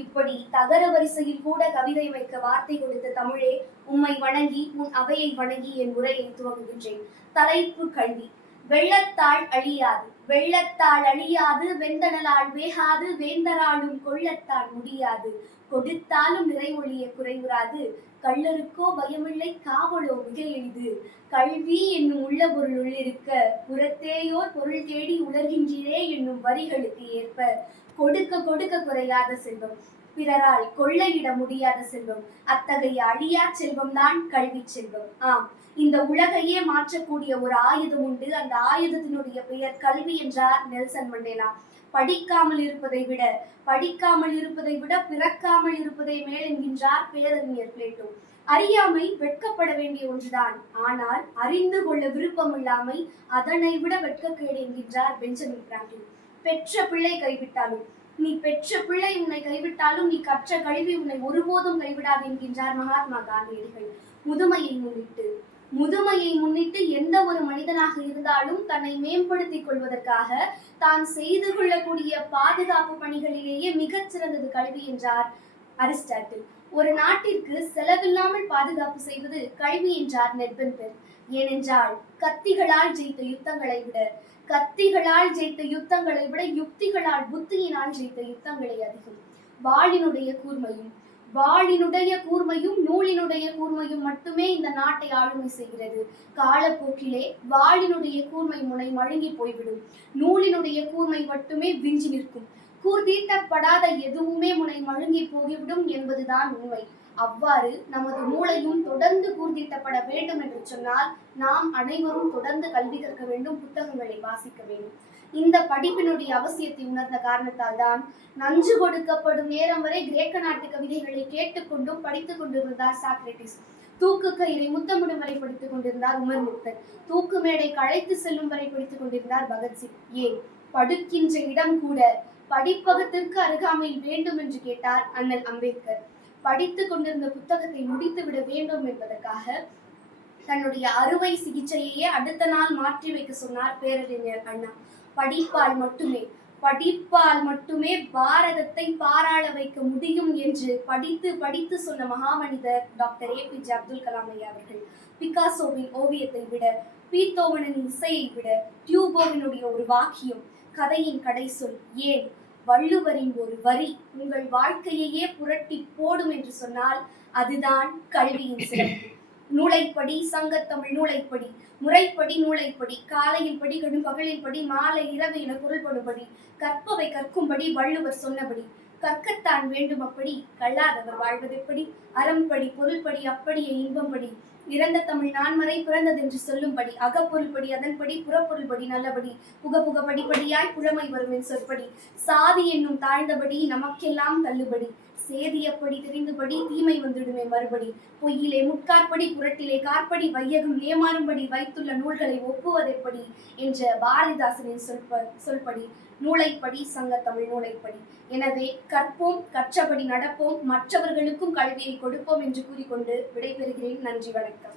இப்படி தகர வரிசையில் கூட கவிதை வைக்க வார்த்தை கொடுத்த தமிழே, உம்மை வணங்கி உன் அவையை வணங்கி என் உரையை துவங்குகின்றேன். தலைப்பு கல்வி. வெள்ளத்தால் அழியாது, வெள்ளத்தால் அழியாது, வெந்தணலால் வேகாது, வேந்தராலும் கொள்ளத்தான் முடியாது, கொடுத்தாலும் நிறைமொழிய குறைவுறாது, கள்ளருக்கோ பயமில்லை, காவலோ மிக எளிது, கல்வி என்னும் உள்ள பொருள் உள்ளிருக்க, புறத்தேயோர் பொருள் தேடி உலர்கின்றே என்னும் வரிகளுக்கு ஏற்ப, கொடுக்க கொடுக்க குறையாத செல்வம், பிறரால் கொள்ளையிட முடியாத செல்வம், அத்தகைய அழியா செல்வம்தான் கல்வி செல்வம். ஆம், இந்த உலகையே மாற்றக்கூடிய ஒரு ஆயுதம் உண்டு. அந்த ஆயுதத்தினுடைய பெயர் கல்வி என்றார் நெல்சன் மண்டேலா. படிக்காமல் இருப்பதை விட பிறக்காமல் இருப்பதை மேல் என்கின்றார் பேரறிஞர் பிளேட்டோ. அறியாமை வெட்கப்பட வேண்டிய ஒன்றுதான், ஆனால் அறிந்து கொள்ள விருப்பமில்லாமை அதனை விட வெட்கக்கேடு என்கின்றார் பெஞ்சமின் பிராங்கிலின். பெற்ற பிள்ளை கைவிட்டாலும், நீ பெற்ற பிள்ளை உன்னை கைவிட்டாலும் நீ கற்ற கல்வி உன்னை ஒருபோதும் கைவிடாது என்கின்றார் மகாத்மா காந்தியடிகள். முதுமையை முன்னிட்டு எந்த ஒரு மனிதனாக இருந்தாலும் தன்னை மேம்படுத்திக் கொள்வதற்காக தான் செய்து கொள்ளக்கூடிய பாதுகாப்பு பணிகளிலேயே மிகச் சிறந்தது கல்வி என்றார் அரிஸ்டாட்டில். ஒரு நாட்டிற்கு செலவில்லாமல் பாதுகாப்பு செய்வது கல்வி என்றார் நெட்பென்பெர். ஏனென்றால் கத்திகளால் ஜெயித்த யுத்தங்களை விட யுக்திகளால் புத்தியினால் ஜெயித்த யுத்தங்களை அதிகம். வாளினுடைய கூர்மையும் நூலினுடைய கூர்மையும் மட்டுமே இந்த நாட்டை ஆளுமை செய்கிறது. காலப்போக்கிலே வாளினுடைய கூர்மை முனை மழுங்கி போய்விடும், நூலினுடைய கூர்மை மட்டுமே விஞ்சி நிற்கும். கூர்தீட்டப்படாத எதுவுமே முனை மழுங்கி போய்விடும் என்பதுதான் உண்மை. அவ்வாறு நமது மூளையும் தொடர்ந்து கூர்தீட்டப்பட வேண்டும் என்று சொன்னால் நாம் அனைவரும் தொடர்ந்து கல்வி கற்க வேண்டும், புத்தகங்களை வாசிக்க வேண்டும். இந்த படிப்பினுடைய அவசியத்தை உணர்ந்த காரணத்தால் தான் நஞ்சு கொடுக்கப்படும் நேரம் வரை கிரேக்க நாட்டு கவிதைகளை கேட்டுக்கொண்டும் படித்துக் கொண்டிருந்தார் சாக்ரட்டிஸ். தூக்கு கயிறை முத்தமிடும் வரை படித்துக் கொண்டிருந்தார் உமர் முக்தர். தூக்கு மேடைக்கு அழைத்து செல்லும் வரை படித்துக் கொண்டிருந்தார் பகத்சிங். ஏன், படுக்கின்ற இடம் கூட படிப்பகத்திற்கு அருகாமையில் வேண்டும் என்று கேட்டார் அண்ணல் அம்பேத்கர். படித்துக் கொண்டிருந்த புத்தகத்தை முடித்துவிட வேண்டும் என்பதற்காக தன்னுடைய அறுவை சிகிச்சையே அடுத்த நாள் மாற்றி வைக்க சொன்னார் பேரறிஞர் அண்ணா. படிப்பால் மட்டுமே பாரதத்தை பாராள வைக்க முடியும் என்று படித்து சொன்ன மகாமனிதர் டாக்டர் APJ அப்துல் கலாம் ஐயா அவர்கள். பிகாசோவின் ஓவியத்தை விட, பீத்தோவனின் இசையை விட, டியூபோவினுடைய ஒரு வாக்கியம், கதையின் கடை சொல், ஏன் வள்ளுவரின் ஒரு வரி உங்கள் வாழ்க்கையையே புரட்டி போடும் என்று சொன்னால் அதுதான் கல்வியின் சிறப்பு. நூலைப்படி, சங்கத்தமிழ் நூலைப்படி, முறைப்படி நூலைப்படி, காலையில் படி, பகலில் படி, மாலை இரவு என பொருள்படும்படி, கற்பவை கற்கும்படி வள்ளுவர் சொன்னபடி, கற்கத்தான் வேண்டும் அப்படி, கல்லாதவர் வாழ்வதெப்படி, அறம்படி பொருள்படி அப்படியே இன்பம்படி, இறந்த தமிழ் நான்மறை பிறந்ததென்று சொல்லும்படி, அகப்பொருள்படி அதன்படி, புறப்பொருள்படி நல்லபடி, புக படிப்படியாய் புலமை வருமென் சொற்படி, சாதி என்னும் தாழ்ந்தபடி நமக்கெல்லாம் தள்ளுபடி, சேதியப்படி தெரிந்துபடி தீமை வந்துடுமே மறுபடி, பொய்யிலே முட்காற்படி புரட்டிலே காற்படி, வையகம் ஏமாறும்படி வைத்துள்ள நூல்களை ஒப்புவதெப்படி என்ற பாரதிதாசனின் சொல்படி நூலைப்படி, சங்கத்தமிழ் நூலைப்படி. எனவே கற்போம், கற்றபடி நடப்போம், மற்றவர்களுக்கும் கல்வியை கொடுப்போம் என்று கூறிக்கொண்டு விடைபெறுகிறேன். நன்றி, வணக்கம்.